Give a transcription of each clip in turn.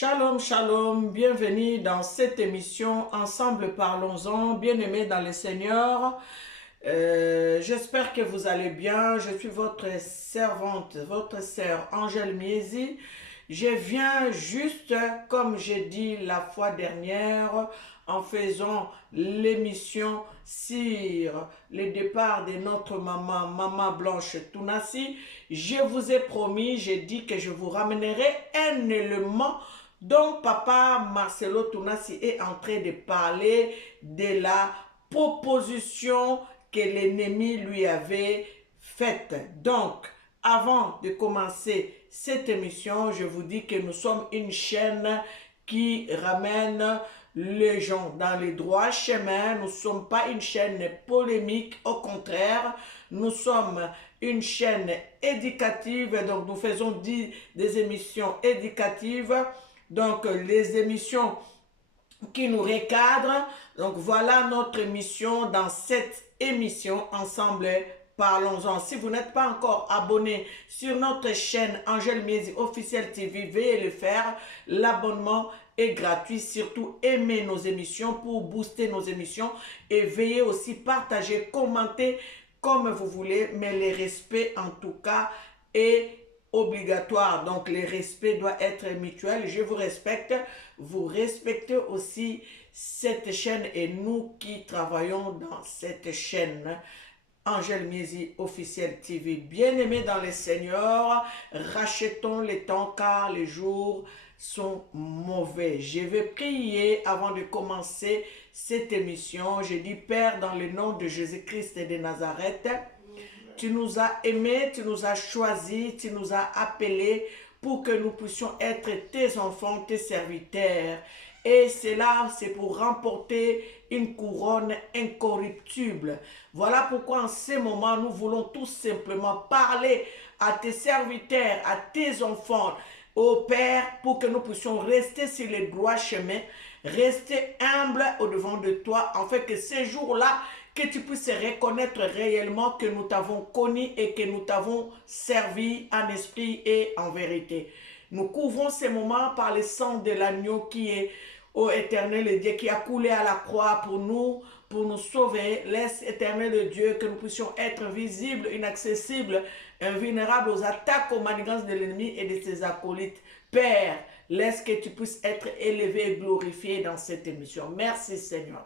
Shalom, shalom, bienvenue dans cette émission Ensemble parlons-en, bien-aimés dans le Seigneur. J'espère que vous allez bien. Je suis votre servante, votre sœur Angèle Miezi. Je viens juste, comme j'ai dit la fois dernière, en faisant l'émission sur le départ de notre maman Blanche Tounassi. Je vous ai promis, j'ai dit que je vous ramènerai un élément dont papa Marcelo Tounassi est en train de parler de la proposition que l'ennemi lui avait faite. Donc, avant de commencer cette émission, je vous dis que nous sommes une chaîne qui ramène les gens dans les droits chemins. Nous ne sommes pas une chaîne polémique, au contraire, nous sommes une chaîne éducative, donc nous faisons des émissions éducatives, donc les émissions qui nous recadrent. Donc voilà notre mission dans cette émission Ensemble parlons-en. Si vous n'êtes pas encore abonné sur notre chaîne Angèle Miezi Officiel TV, veuillez le faire. L'abonnement est gratuit. Surtout, aimez nos émissions pour booster nos émissions. Et veuillez aussi partager, commenter comme vous voulez. Mais le respect, en tout cas, est obligatoire. Donc, le respect doit être mutuel. Je vous respecte. Vous respectez aussi cette chaîne et nous qui travaillons dans cette chaîne. Angèle Miezi Officiel TV, bien-aimés dans le Seigneur, rachetons les temps car les jours sont mauvais. Je vais prier avant de commencer cette émission. Je dis Père, dans le nom de Jésus-Christ et de Nazareth, tu nous as aimés, tu nous as choisis, tu nous as appelés pour que nous puissions être tes enfants, tes serviteurs. Et cela, c'est pour remporter une couronne incorruptible. Voilà pourquoi en ce moment, nous voulons tout simplement parler à tes serviteurs, à tes enfants, au Père, pour que nous puissions rester sur les droits chemins, rester humbles au-devant de toi, afin que ces jours-là, que tu puisses reconnaître réellement que nous t'avons connu et que nous t'avons servi en esprit et en vérité. Nous couvrons ces moments par le sang de l'agneau qui est, ô éternel Dieu, qui a coulé à la croix pour nous sauver. Laisse, éternel Dieu, que nous puissions être visibles, inaccessibles, invulnérables aux attaques, aux manigances de l'ennemi et de ses acolytes. Père, laisse que tu puisses être élevé et glorifié dans cette émission. Merci Seigneur.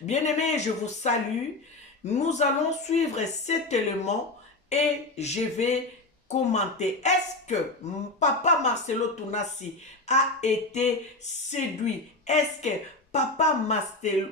Bien-aimés, je vous salue. Nous allons suivre cet élément et je vais commenter. Est-ce que papa Marcelo Tounassi a été séduit? Est-ce que papa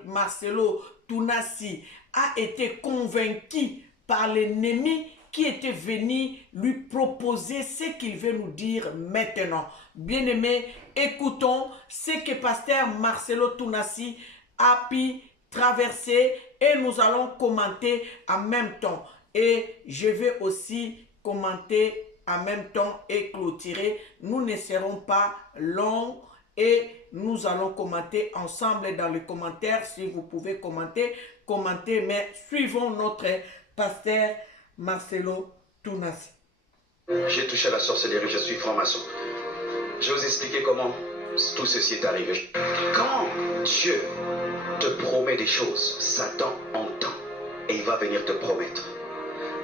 Marcelo Tounassi a été convaincu par l'ennemi qui était venu lui proposer ce qu'il veut nous dire maintenant? Bien-aimés, écoutons ce que pasteur Marcelo Tounassi a pu traverser et nous allons commenter en même temps. Et je vais aussi commenter en même temps et clôturer. Nous ne serons pas longs et nous allons commenter ensemble dans les commentaires. Si vous pouvez commenter, commentez, mais suivons notre pasteur Marcelo Tounassi. J'ai touché à la sorcellerie, je suis franc-maçon. Je vais vous expliquer comment tout ceci est arrivé. Quand Dieu te promet des choses, Satan entend et il va venir te promettre.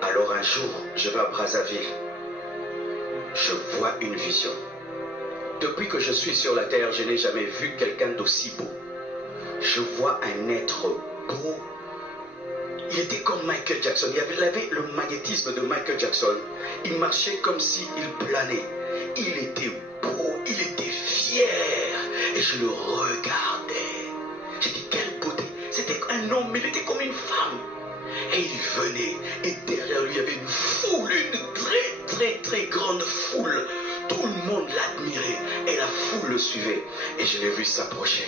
Alors un jour, je vais à Brazzaville. Je vois une vision. Depuis que je suis sur la terre, je n'ai jamais vu quelqu'un d'aussi beau. Je vois un être beau. Il était comme Michael Jackson. Il avait le magnétisme de Michael Jackson. Il marchait comme s'il planait. Il était beau, il était fier. Et je le regardais. J'ai dit, quelle beauté. C'était un homme, mais il était comme une femme. Et il venait, et derrière lui, il y avait une foule, une très grande foule. Tout le monde l'admirait, et la foule le suivait. Et je l'ai vu s'approcher,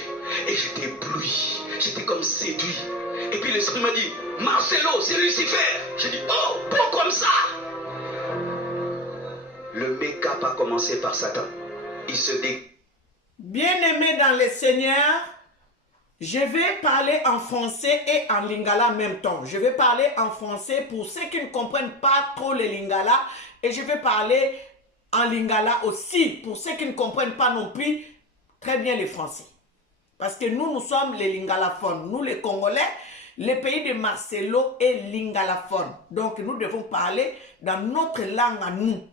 et j'étais ébloui, j'étais comme séduit. Et puis l'esprit m'a dit, Marcelo, c'est Lucifer. J'ai dit, oh, pas comme ça. Le make-up a commencé par Satan. Il se dit, Bien-aimés dans le Seigneur, je vais parler en français et en lingala en même temps. Je vais parler en français pour ceux qui ne comprennent pas trop le lingala et je vais parler en lingala aussi, pour ceux qui ne comprennent pas non plus très bien les Français. Parce que nous, nous sommes les lingalaphones. Nous, les Congolais, le pays de Marcelo est lingalaphone. Donc, nous devons parler dans notre langue à nous,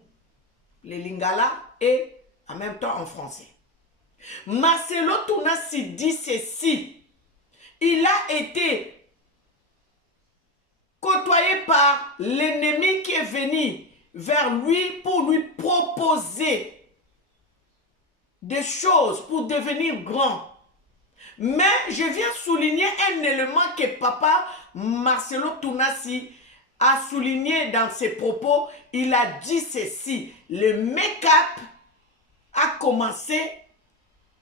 les lingala, et en même temps en français. Marcelo Tounassi dit ceci. Il a été côtoyé par l'ennemi qui est venu vers lui pour lui proposer des choses pour devenir grand. Mais je viens souligner un élément que papa Marcelo Tounassi a souligné dans ses propos. Il a dit ceci. Le make-up a commencé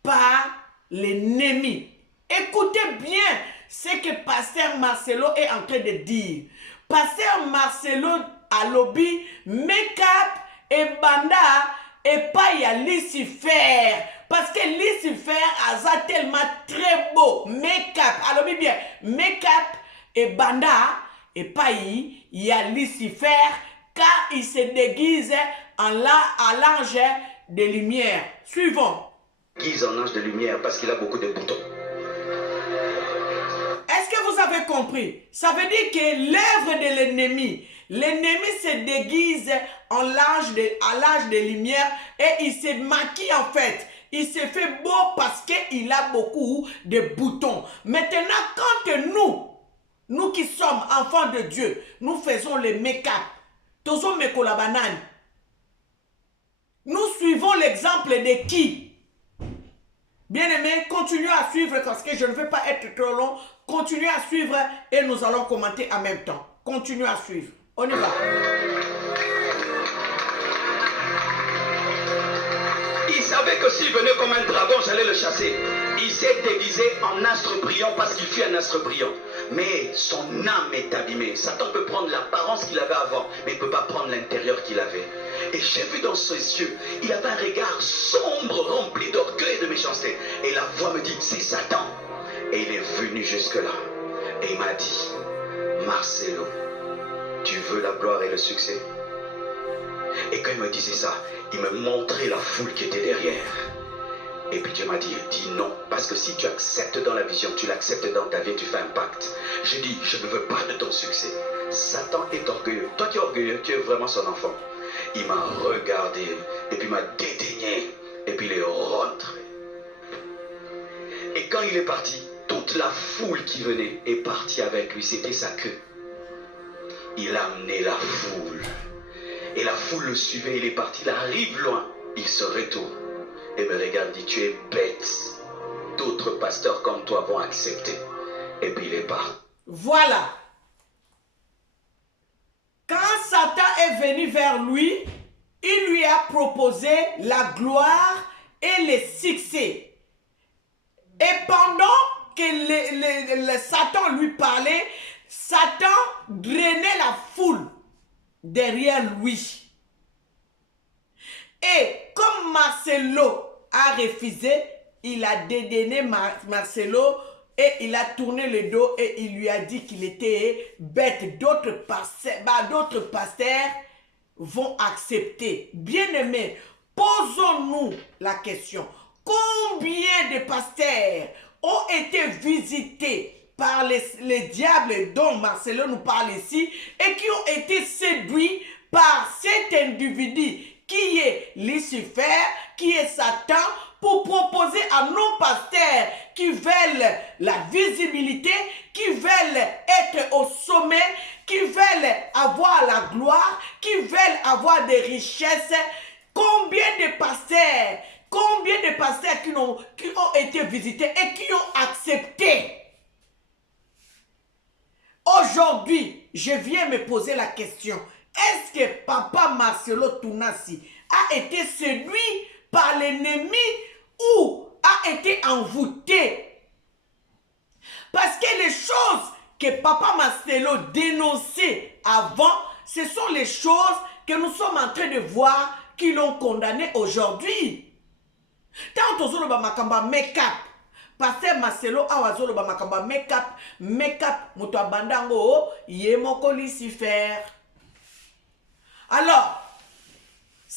par l'ennemi. Écoutez bien ce que pasteur Marcelo est en train de dire. Pasteur Marcelo a lobby make-up et banda et pas y a Lucifer. Parce que Lucifer a tellement très beau make-up. Alors bien, make-up et banda et pas y a Lucifer car il se déguise en l'ange de lumière. Suivons. Guise en ange de lumière parce qu'il a beaucoup de boutons. Est-ce que vous avez compris? Ça veut dire que l'œuvre de l'ennemi se déguise en l'ange de lumière et il se maquille en fait. Il se fait beau parce qu'il a beaucoup de boutons. Maintenant, quand nous qui sommes enfants de Dieu, nous faisons le make-up, tozo meko la banane. Nous suivons l'exemple de qui? Bien-aimés, continuez à suivre parce que je ne veux pas être trop long. Continuez à suivre et nous allons commenter en même temps. Continuez à suivre. On y va. Il savait que s'il venait comme un dragon, j'allais le chasser. Il s'est déguisé en astre brillant parce qu'il fut un astre brillant. Mais son âme est abîmée. Satan peut prendre l'apparence qu'il avait avant, mais il ne peut pas prendre l'intérieur qu'il avait. Et j'ai vu dans ses yeux, il avait un regard sombre, rempli d'orgueil et de méchanceté. Et la voix me dit, c'est Satan. Et il est venu jusque-là. Et il m'a dit, Marcelo, tu veux la gloire et le succès? Et quand il me disait ça, il me montrait la foule qui était derrière. Et puis Dieu m'a dit, dis non. Parce que si tu acceptes dans la vision, tu l'acceptes dans ta vie, tu fais un pacte. J'ai dit, je ne veux pas de ton succès. Satan est orgueilleux. Toi qui es orgueilleux, tu es vraiment son enfant. Il m'a regardé, et puis il m'a dédaigné, et puis il est rentré. Et quand il est parti, toute la foule qui venait est partie avec lui. C'était sa queue. Il a amené la foule. Et la foule le suivait, il est parti. Il arrive loin, il se retourne et me regarde, dit, tu es bête. D'autres pasteurs comme toi vont accepter. Et puis il est parti. Voilà. Quand Satan est venu vers lui, il lui a proposé la gloire et le succès. Et pendant que Satan lui parlait, Satan drainait la foule derrière lui. Et comme Marcelo a refusé, il a dédainé Marcelo et il a tourné le dos et il lui a dit qu'il était bête. D'autres pasteurs vont accepter. Bien-aimés, posons-nous la question. Combien de pasteurs ont été visités par les diables dont Marcelo nous parle ici et qui ont été séduits par cet individu qui est Lucifer, qui est Satan, pour proposer à nos pasteurs qui veulent la visibilité, qui veulent être au sommet, qui veulent avoir la gloire, qui veulent avoir des richesses. Combien de pasteurs qui ont été visités et qui ont accepté? Aujourd'hui, je viens me poser la question. Est-ce que papa Marcelo Tounassi a été séduit par l'ennemi ou a été envoûté? Parce que les choses que papa Marcelo dénonçait avant, ce sont les choses que nous sommes en train de voir qui l'ont condamné aujourd'hui. Tant que nous avons make-up, Pasteur Marcelo awazolo ba makamba make-up muto abandango yemoko Lucifer. Alors,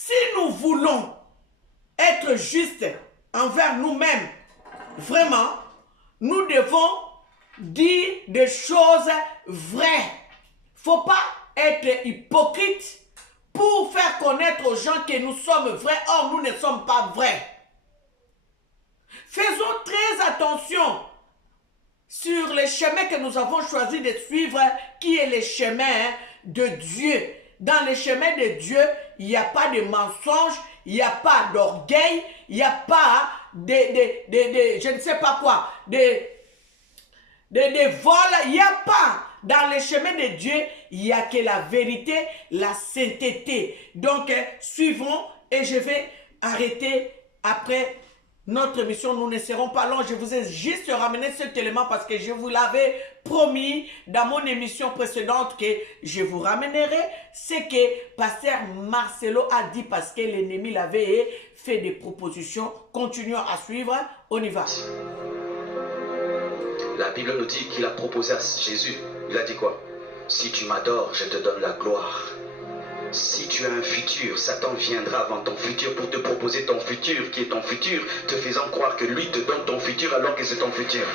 Si nous voulons être justes envers nous-mêmes, vraiment, nous devons dire des choses vraies. Il ne faut pas être hypocrite pour faire connaître aux gens que nous sommes vrais. Or, nous ne sommes pas vrais. Faisons très attention sur les chemins que nous avons choisi de suivre, qui est le chemin de Dieu. Dans le chemin de Dieu, il n'y a pas de mensonge, il n'y a pas d'orgueil, il n'y a pas je ne sais pas quoi, de vol, il n'y a pas. Dans le chemin de Dieu, il n'y a que la vérité, la sainteté. Donc, suivons et je vais arrêter après notre mission. Nous ne serons pas longs. Je vous ai juste ramené cet élément parce que je vous l'avais promis dans mon émission précédente que je vous ramènerai ce que Pasteur Marcelo a dit parce que l'ennemi l'avait fait des propositions. Continuons à suivre. On y va. La Bible nous dit qu'il a proposé à Jésus. Il a dit quoi? Si tu m'adores, je te donne la gloire. Si tu as un futur, Satan viendra avant ton futur pour te proposer ton futur, qui est ton futur, te faisant croire que lui te donne ton futur alors que c'est ton futur.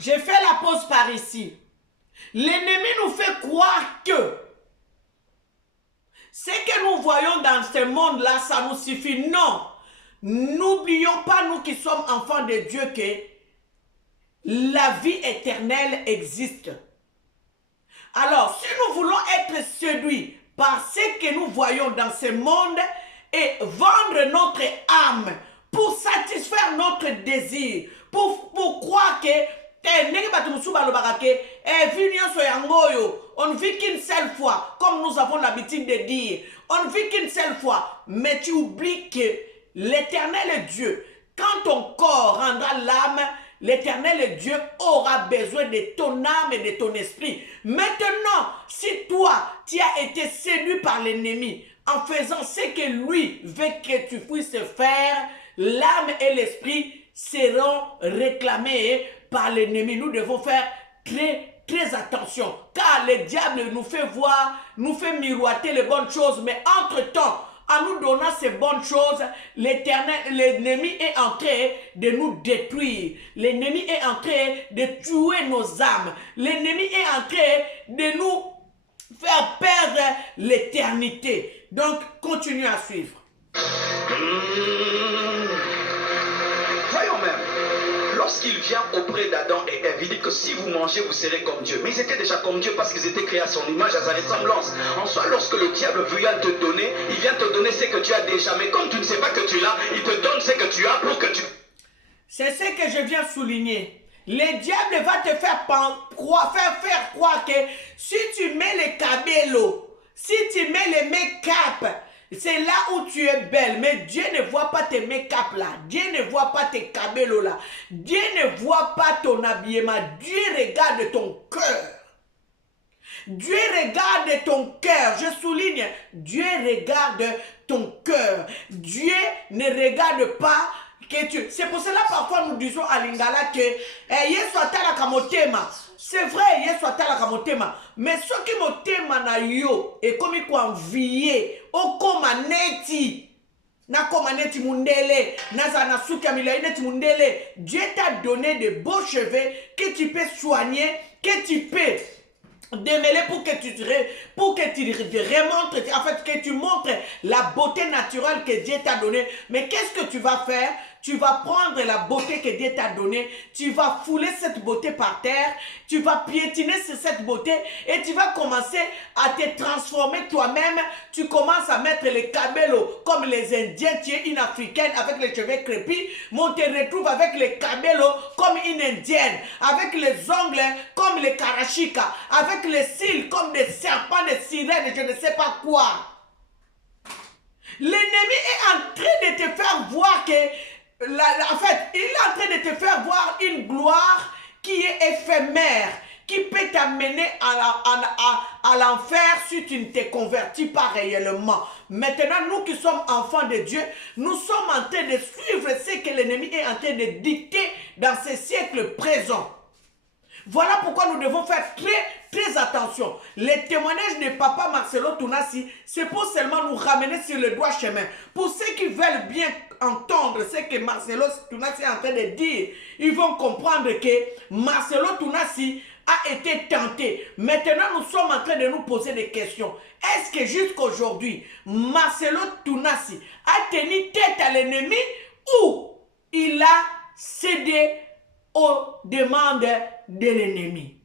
J'ai fait la pause par ici. L'ennemi nous fait croire que ce que nous voyons dans ce monde-là, ça nous suffit. Non. N'oublions pas, nous qui sommes enfants de Dieu, que la vie éternelle existe. Alors, si nous voulons être séduits par ce que nous voyons dans ce monde et vendre notre âme pour satisfaire notre désir, pour croire que on ne vit qu'une seule fois, comme nous avons l'habitude de dire. On ne vit qu'une seule fois, mais tu oublies que l'éternel Dieu, quand ton corps rendra l'âme, l'éternel Dieu aura besoin de ton âme et de ton esprit. Maintenant, si toi, tu as été séduit par l'ennemi en faisant ce que lui veut que tu puisses faire, l'âme et l'esprit seront réclamés par l'ennemi. Nous devons faire très attention, car le diable nous fait voir, nous fait miroiter les bonnes choses, mais entre-temps, en nous donnant ces bonnes choses, l'ennemi est en train de nous détruire. L'ennemi est en train de tuer nos âmes. L'ennemi est en train de nous faire perdre l'éternité. Donc, continuez à suivre. Voyons même, lorsqu'il vient auprès d'Adam et Ève, il dit que si vous mangez, vous serez comme Dieu. Mais ils étaient déjà comme Dieu parce qu'ils étaient créés à son image, à sa ressemblance. En soi, lorsque le diable vient te donner, il vient te donner ce que tu as déjà. Mais comme tu ne sais pas que tu l'as, il te donne ce que tu as pour que tu... C'est ce que je viens souligner. Le diable va te faire croire que si tu mets les cabellos, si tu mets les make-up, c'est là où tu es belle. Mais Dieu ne voit pas tes make-up là. Dieu ne voit pas tes cabellos là. Dieu ne voit pas ton habillement. Dieu regarde ton cœur. Dieu regarde ton cœur. Je souligne, Dieu regarde ton cœur. Dieu ne regarde pas que tu... C'est pour cela parfois nous disons à Lingala que Yesu atalaka motema. C'est vrai, Yesu atalaka motema. Mais ce qui motema na yo et comme il envié o koma neti. Na koma neti mundele, na zana suka milai neti mundele. Dieu t'a donné de beaux cheveux que tu peux soigner, que tu peux démêler pour que tu remontres, en fait, que tu montres la beauté naturelle que Dieu t'a donnée. Mais qu'est-ce que tu vas faire? Tu vas prendre la beauté que Dieu t'a donnée, tu vas fouler cette beauté par terre, tu vas piétiner sur cette beauté et tu vas commencer à te transformer toi-même. Tu commences à mettre les cabellos comme les Indiens, tu es une Africaine avec les cheveux crépus, mais on te retrouve avec les cabellos comme une Indienne, avec les ongles comme les Karashika, avec les cils comme des serpents, des sirènes, je ne sais pas quoi. L'ennemi est en train de te faire voir que en fait, il est en train de te faire voir une gloire qui est éphémère, qui peut t'amener à l'enfer si tu ne te convertis pas réellement. Maintenant, nous qui sommes enfants de Dieu, nous sommes en train de suivre ce que l'ennemi est en train de dicter dans ce siècle présent. Voilà pourquoi nous devons faire très attention. Les témoignages de Papa Marcelo Tounassi, c'est pour seulement nous ramener sur le droit chemin. Pour ceux qui veulent bien entendre ce que Marcelo Tounassi est en train de dire, ils vont comprendre que Marcelo Tounassi a été tenté. Maintenant, nous sommes en train de nous poser des questions. Est-ce que jusqu'aujourd'hui, Marcelo Tounassi a tenu tête à l'ennemi ou il a cédé aux demandes de l'ennemi?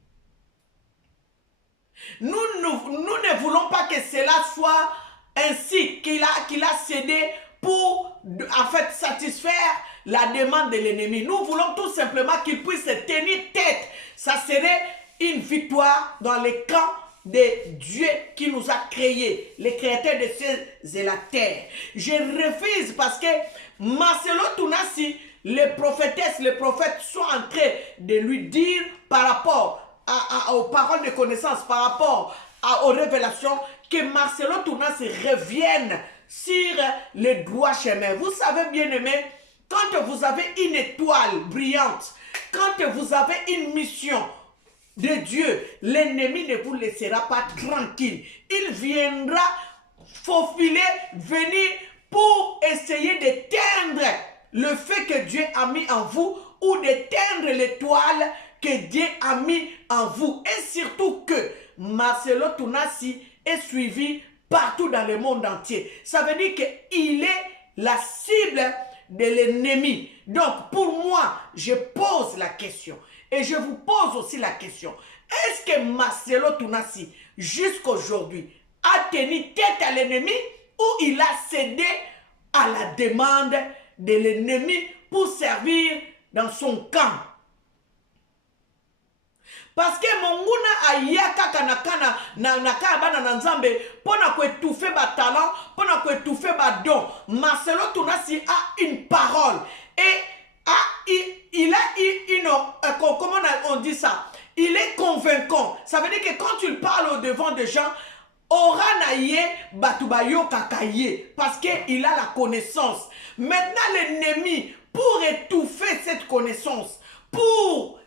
Nous ne voulons pas que cela soit ainsi, qu'il a cédé pour en fait satisfaire la demande de l'ennemi. Nous voulons tout simplement qu'il puisse tenir tête. Ça serait une victoire dans le camp de Dieu qui nous a créés, les créateurs de cieux et la terre. Je refuse parce que Marcelo Tounassi, les prophétesses, les prophètes sont en train de lui dire par rapport aux paroles de connaissance, par rapport aux révélations, que Marcelo Tounassi revienne sur le droit chemin. Vous savez, bien aimé, quand vous avez une étoile brillante, quand vous avez une mission de Dieu, l'ennemi ne vous laissera pas tranquille. Il viendra faufiler, venir pour essayer d'éteindre le fait que Dieu a mis en vous ou d'éteindre l'étoile que Dieu a mis en vous. Et surtout que Marcelo Tounassi est suivi partout dans le monde entier. Ça veut dire qu'il est la cible de l'ennemi. Donc, pour moi, je pose la question. Et je vous pose aussi la question. Est-ce que Marcelo Tounassi, jusqu'aujourd'hui, a tenu tête à l'ennemi ou il a cédé à la demande de l'ennemi pour servir dans son camp? Parce que monguna ayaka kanakana na bana na nzambe pona ko étouffer ba talent, pona ko étouffer ba don. Marcelo Tounassi a une parole et il a une comment on dit ça? Il est convaincant. Ça veut dire que quand tu parles au devant des gens, aura naye batubayo kakaye parce qu'il a la connaissance. Maintenant l'ennemi, pour étouffer cette connaissance, pour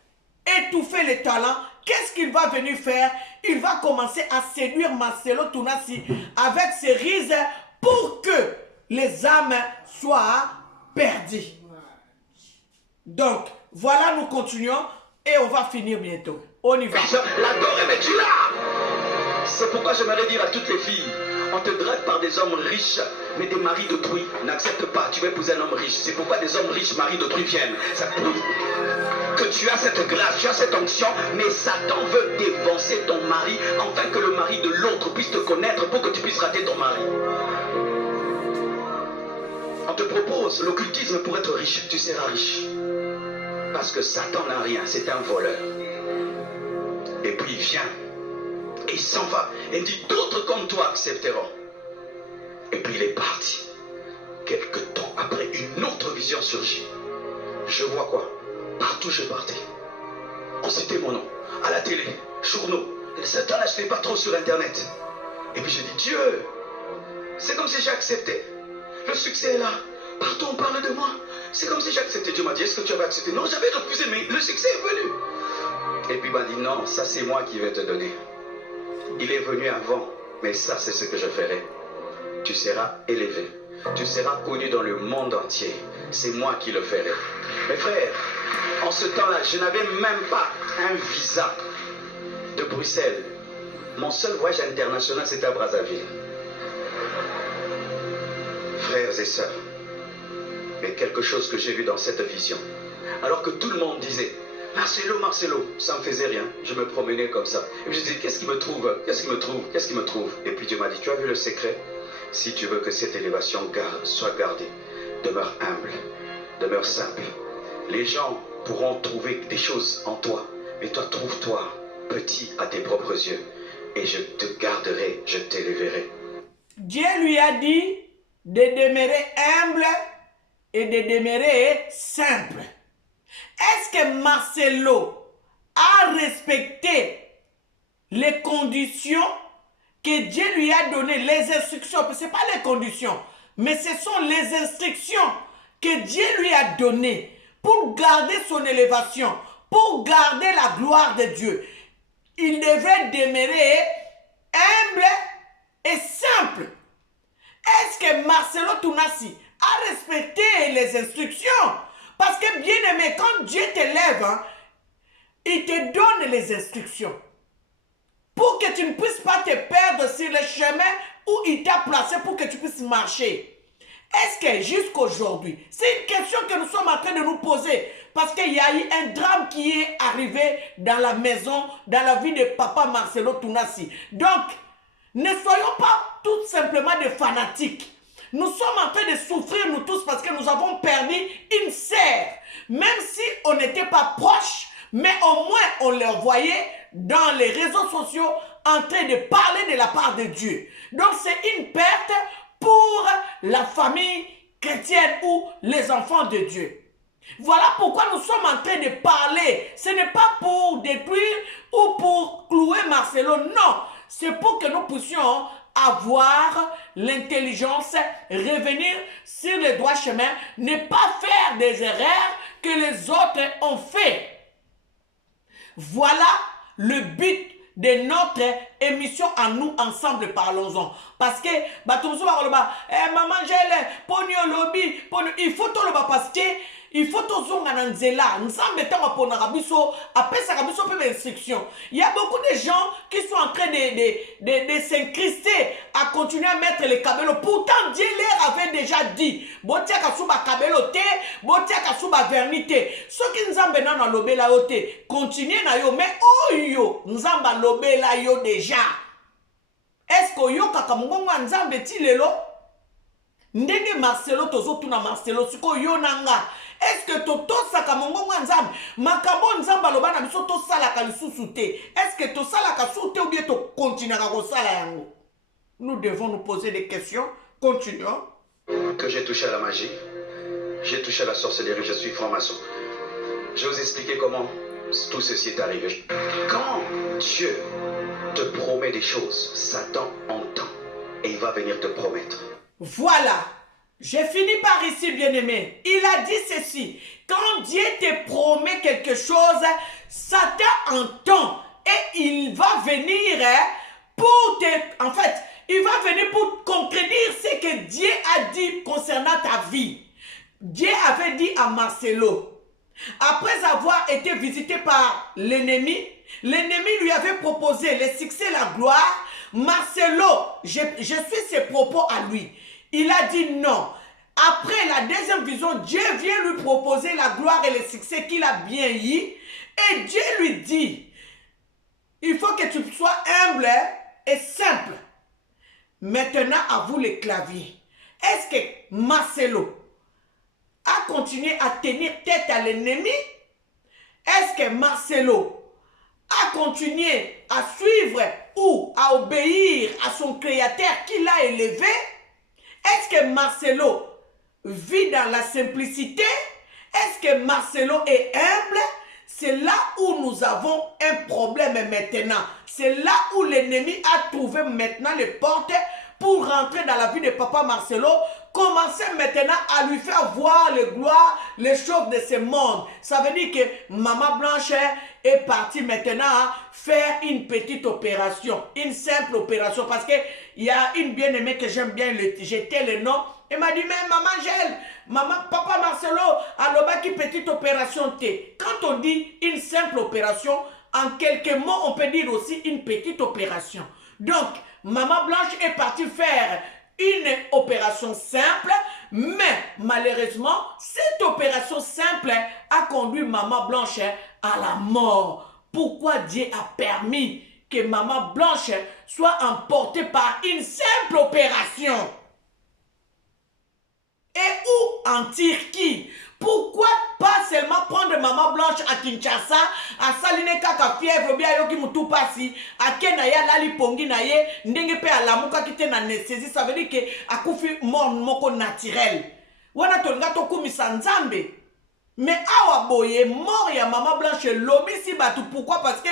étouffer les talents, qu'est-ce qu'il va venir faire? Il va commencer à séduire Marcelo Tounassi avec ses rises pour que les âmes soient perdues. Donc, voilà, nous continuons et on va finir bientôt. On y va. L'adore, mais tu l'as. C'est pourquoi j'aimerais dire à toutes les filles, on te drague par des hommes riches, mais des maris d'autrui. N'accepte pas, tu vas épouser un homme riche. C'est pourquoi des hommes riches, maris d'autrui viennent. Ça prouve que tu as cette grâce, tu as cette onction, mais Satan veut dévancer ton mari, afin que le mari de l'autre puisse te connaître pour que tu puisses rater ton mari. On te propose l'occultisme pour être riche, tu seras riche. Parce que Satan n'a rien, c'est un voleur. Et puis il vient, et il s'en va, et dit d'autres comme toi accepteront. Et puis il est parti. Quelque temps après, une autre vision surgit. Je vois quoi? Partout je partais. On citait mon nom, à la télé, journaux. Satan là, je ne fais pas trop sur internet. Et puis je dis Dieu, c'est comme si j'ai accepté. Le succès est là. Partout on parle de moi. C'est comme si j'ai accepté. Dieu m'a dit, est-ce que tu avais accepté? Non, j'avais refusé, mais le succès est venu. Et puis il m'a dit, non, ça c'est moi qui vais te donner. Il est venu avant, mais ça c'est ce que je ferai. Tu seras élevé. Tu seras connu dans le monde entier. C'est moi qui le ferai. Mes frères, en ce temps-là, je n'avais même pas un visa de Bruxelles. Mon seul voyage international, c'était à Brazzaville. Frères et sœurs, mais quelque chose que j'ai vu dans cette vision. Alors que tout le monde disait, Marcelo, Marcelo, ça ne me faisait rien. Je me promenais comme ça. Et puis je disais, qu'est-ce qui me trouve? Qu'est-ce qui me trouve? Qu'est-ce qui me trouve? Et puis Dieu m'a dit, tu as vu le secret? Si tu veux que cette élévation soit gardée, demeure humble, demeure simple. Les gens pourront trouver des choses en toi, mais toi, trouve-toi petit à tes propres yeux, et je te garderai, je t'élèverai. Dieu lui a dit de demeurer humble et de demeurer simple. Est-ce que Marcelo a respecté les conditions que Dieu lui a données, les instructions? Ce n'est pas les conditions, mais ce sont les instructions que Dieu lui a données pour garder son élévation, pour garder la gloire de Dieu. Il devait demeurer humble et simple. Est-ce que Marcelo Tounassi a respecté les instructions? Parce que bien aimé, quand Dieu t'élève, hein, il te donne les instructions pour que tu ne puisses pas te perdre sur le chemin où il t'a placé pour que tu puisses marcher. Est-ce que jusqu'aujourd'hui, c'est une question que nous sommes en train de nous poser, parce qu'il y a eu un drame qui est arrivé dans la maison, dans la vie de papa Marcelo Tounassi. Donc, ne soyons pas tout simplement des fanatiques. Nous sommes en train de souffrir, nous tous, parce que nous avons perdu une sœur. Même si on n'était pas proches, mais au moins on les voyait dans les réseaux sociaux en train de parler de la part de Dieu. Donc c'est une perte pour la famille chrétienne ou les enfants de Dieu. Voilà pourquoi nous sommes en train de parler. Ce n'est pas pour détruire ou pour clouer Marcelo, non. C'est pour que nous puissions avoir l'intelligence, revenir sur le droit chemin, ne pas faire des erreurs que les autres ont fait. Voilà le but de notre émission à nous ensemble, parlons-en. Parce que maman gele poni lobby il faut tout le parce que il faut tout zonga na nzela nzambe tango pona kabiso apesa kabiso pe instruction. Il y a beaucoup de gens qui sont en train de s'incruster à continuer à mettre les kabelo. Pourtant Dieu leur avait déjà dit botia kasuba kabelo te, botia kasuba vernité. Ce qui nzambe na lobela yo te, continuez na yo, mais oyo nzamba lobela yo déjà. Est-ce que yo kaka mungonga nzambe ti lelo? Ndenge Marcelo tozo tuna Marcelo siko yo nanga. Est-ce que toto saka mungonga nzambe? Makambo nzamba lobana biso to sala ka lisusu te. Est-ce que to sala ka soute ou bien to continue ka ko sala yango? Nous devons nous poser des questions. Continuons. Que j'ai touché à la magie, j'ai touché à la sorcellerie, je suis franc-maçon. Je vais vous expliquer comment tout ceci est arrivé. Quand Dieu te promet des choses, Satan entend et il va venir te promettre. Voilà, j'ai fini par ici, bien-aimé. Il a dit ceci: quand Dieu te promet quelque chose, Satan entend et il va venir pour te... En fait, il va venir pour contredire ce que Dieu a dit concernant ta vie. Dieu avait dit à Marcelo, après avoir été visité par l'ennemi, l'ennemi lui avait proposé le succès, la gloire. Marcelo, je suis ses propos à lui. Il a dit non. Après la deuxième vision, Dieu vient lui proposer la gloire et le succès qu'il a bien eu. Et Dieu lui dit, il faut que tu sois humble et simple. Maintenant, à vous les claviers. Est-ce que Marcelo a continué à tenir tête à l'ennemi? Est-ce que Marcelo a continué à suivre ou à obéir à son créateur qui l'a élevé? Est-ce que Marcelo vit dans la simplicité? Est-ce que Marcelo est humble? C'est là où nous avons un problème maintenant. C'est là où l'ennemi a trouvé maintenant les portes pour rentrer dans la vie de papa Marcelo. Commencer maintenant à lui faire voir les gloires, les choses de ce monde. Ça veut dire que Maman Blanche est partie maintenant faire une petite opération, une simple opération. Parce qu'il y a une bien-aimée que j'aime bien, j'étais le nom. Elle m'a dit, mais maman Gel, papa Marcelo, alors qui petite opération t'es. Quand on dit une simple opération, en quelques mots, on peut dire aussi une petite opération. Donc, Maman Blanche est partie faire une opération simple, mais malheureusement, cette opération simple a conduit Maman Blanche à la mort. Pourquoi Dieu a permis que Maman Blanche soit emportée par une simple opération? Et où? En Turquie. Pourquoi pas seulement prendre Maman Blanche à Kinshasa, à Saline Kaka fièvre, bien yoki mutu pasi, à Kenaya lali pongi na ye, ndenge pe à l'amuka qui te na anesthésie, ça veut dire que a koufi mort moko naturel. Wana tonga to kumisa nzambe. Mais awa boye mort ya Maman Blanche lobi si batu. Pourquoi? Parce que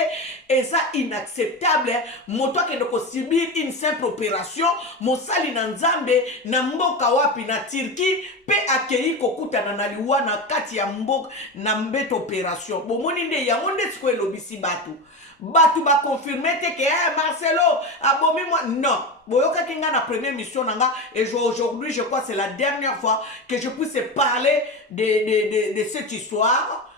c'est inacceptable. Moto qui ne subir une simple opération, mon sali na nzambe na mboka wapi na Turquie pe akei kokutana na liwa na kati ya mbok na mbet opération. Bomoni nde yango nde siko elobisi batu. Batu ba confirmer te que Marcelo abomi moi. Non. Boyoka kinga na première mission nanga et aujourd'hui je crois que c'est la dernière fois que je puisse parler de cette histoire.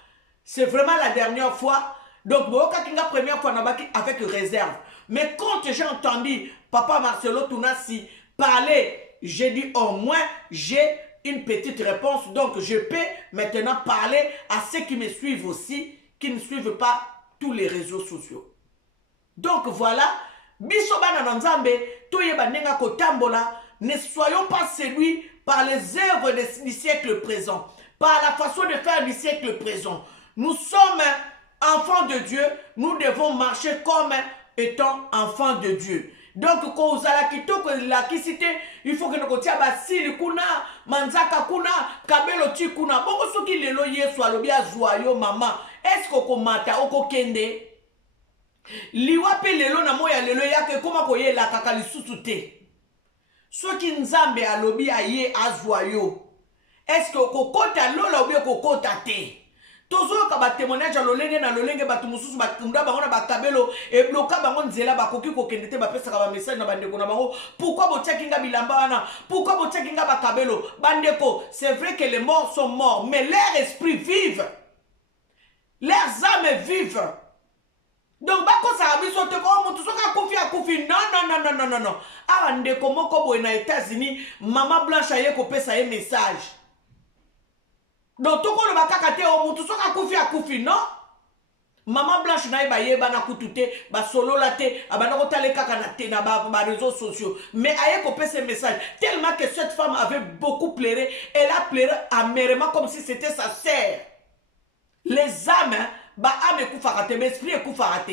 C'est vraiment la dernière fois. Donc boyoka kinga première fois nabaki avec réserve. Mais quand j'ai entendu Papa Marcelo Tounassi parler, j'ai dit au moins j'ai une petite réponse. Donc je peux maintenant parler à ceux qui me suivent aussi, qui ne suivent pas tous les réseaux sociaux. Donc voilà, biso bana na nzambe, toyeba nenga kotambola, ne soyons pas séduits par les œuvres du siècle présent, par la façon de faire du siècle présent. Nous sommes enfants de Dieu, nous devons marcher comme étant enfants de Dieu. Donc, quand vous allez quitter la kisite, il faut que nous continuions à basili kuna, manzaka kuna, kabelo ti kuna. Bon, ce qui lelo yesu alobia joyeux maman. Est-ce que komata oko kende? Liwa pe lelo na moya lelo yake koma koye la kaka lisusu te. Ce qui nzambe alobi aye ajoyeux. Est-ce que kokota lola obi kokota te? Tozo ka ba témoignage lolenge na lolenge batu mususu bakunda bango na bakabelo e bloka bango nzela bakoki kokende te bapesa ka ba message na bandeko na bango. Pourquoi botiakinga bilamba wana? Pourquoi botiakinga bakabelo? Bandeko, c'est vrai que les morts sont morts, mais leurs esprits vivent. Leurs âmes vivent. Donc bako sa biso te ko mutu soka kufi. Non. Ah ndeko moko boy na États-Unis, Maman Blanche aye ko pesa ye message. Donc tout le bakaka te o mutu soka kufi non. Maman Blanche na ba yeba na kutute ba solo la te abana ko tale kaka na te na ba réseaux sociaux, mais aye ko pesa message tellement que cette femme avait beaucoup pleuré, elle a pleuré amèrement comme si c'était sa sœur. Les âmes ba ame kufaka te, l'esprit kufaka te.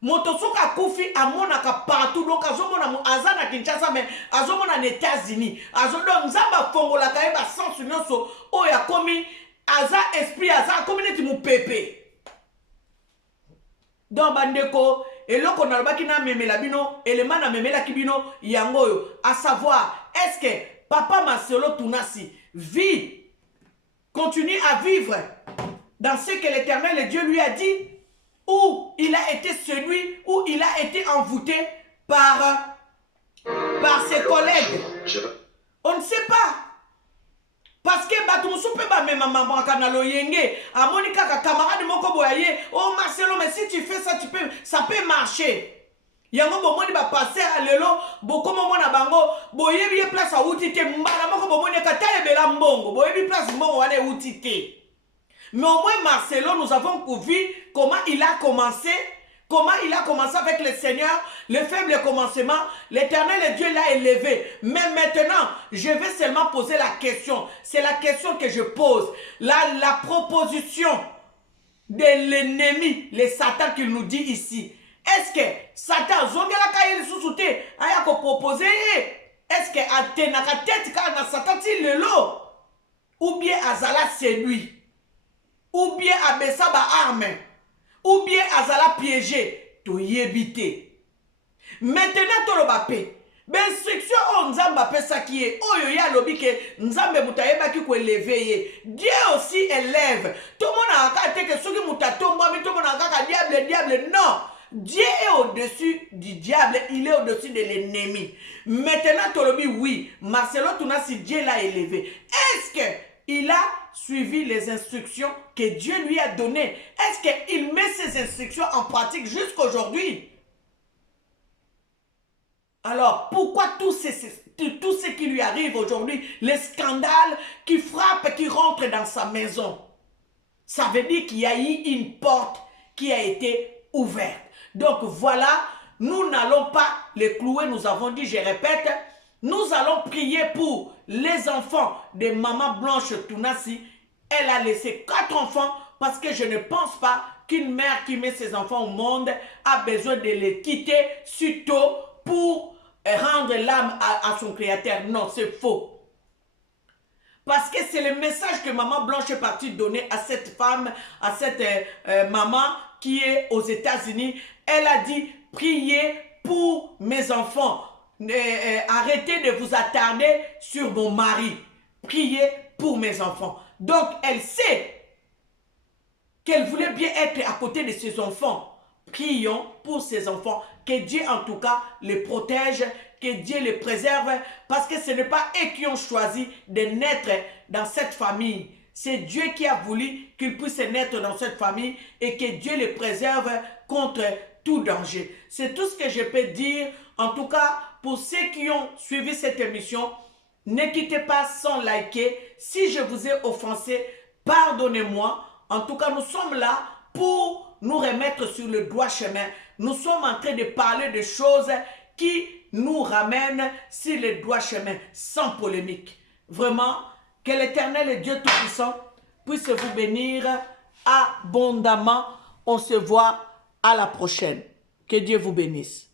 Motosoka kufi amonaka partout, donc azomona azana Kinshasa mais azomona na États-Unis. Azodon nzamba fongola kaeba sans nyonso oya komi aza esprit aza komi neti mu pepe. Donc bandeko eloko na lobaki na memela bino, elema na memela kibino yangoyo, à savoir est-ce que Papa Marcelo Tounassi vit, continue à vivre dans ce que l'Éternel et Dieu lui a dit, où il a été séduit, où il a été envoûté par ses collègues. On ne sait pas. Parce que Batumusupe ba me maman kanalo yenge, a Monica camarade moko boyaye, oh Marcelo, mais si tu fais ça, ça peut marcher. Yango bomoni ba passer à lelo, boko momo na bango, boyebi place à outité, mbala moko bomoni kata ebela mbongo, boyebi place mbongo wane outité. Mais au moins Marcelo, nous avons vu comment il a commencé avec le Seigneur, le faible commencement. L'Éternel et Dieu l'a élevé. Mais maintenant, je vais seulement poser la question. C'est la question que je pose. La proposition de l'ennemi, le Satan qu'il nous dit ici. Est-ce que Satan, a proposé? Est-ce que Athénaka tête quand Satan dit le lot? Ou bien Azala séduit? Ou bien abessa ba arme, ou bien azala piégé, to yébité. Maintenant to lo bapé. L'instruction on nzamba pesa qui est oyo ya lobi ke nzambe mutayeba ki ko élever. Dieu aussi élève. Tout le monde a raconté que ceux qui mutatomba mais tout le monde a raconté diable non. Dieu est au-dessus du diable, il est au-dessus de l'ennemi. Maintenant to lobi oui, Marcelo Tounassi Dieu l'a élevé. Est-ce que il a suivi les instructions que Dieu lui a données? Est-ce qu'il met ces instructions en pratique jusqu'à aujourd'hui? Alors, pourquoi tout ce qui lui arrive aujourd'hui, les scandales qui frappent, qui rentrent dans sa maison? Ça veut dire qu'il y a eu une porte qui a été ouverte. Donc voilà, nous n'allons pas les clouer, nous avons dit, je répète, nous allons prier pour les enfants de Maman Blanche Tounassi. Elle a laissé 4 enfants parce que je ne pense pas qu'une mère qui met ses enfants au monde a besoin de les quitter sitôt pour rendre l'âme à son créateur. Non, c'est faux. Parce que c'est le message que Maman Blanche est partie donner à cette femme, à cette maman qui est aux États-Unis. Elle a dit, priez pour mes enfants. Arrêtez de vous attarder sur mon mari. prier pour mes enfants. Donc, elle sait qu'elle voulait bien être à côté de ses enfants. Prions pour ses enfants. Que Dieu, en tout cas, les protège, que Dieu les préserve, parce que ce n'est pas eux qui ont choisi de naître dans cette famille. C'est Dieu qui a voulu qu'ils puissent naître dans cette famille et que Dieu les préserve contre tout danger. C'est tout ce que je peux dire. En tout cas, pour ceux qui ont suivi cette émission, ne quittez pas sans liker. Si je vous ai offensé, pardonnez-moi. En tout cas, nous sommes là pour nous remettre sur le droit chemin. Nous sommes en train de parler de choses qui nous ramènent sur le droit chemin, sans polémique. Vraiment, que l'Éternel et Dieu Tout-Puissant puisse vous bénir abondamment. On se voit à la prochaine. Que Dieu vous bénisse.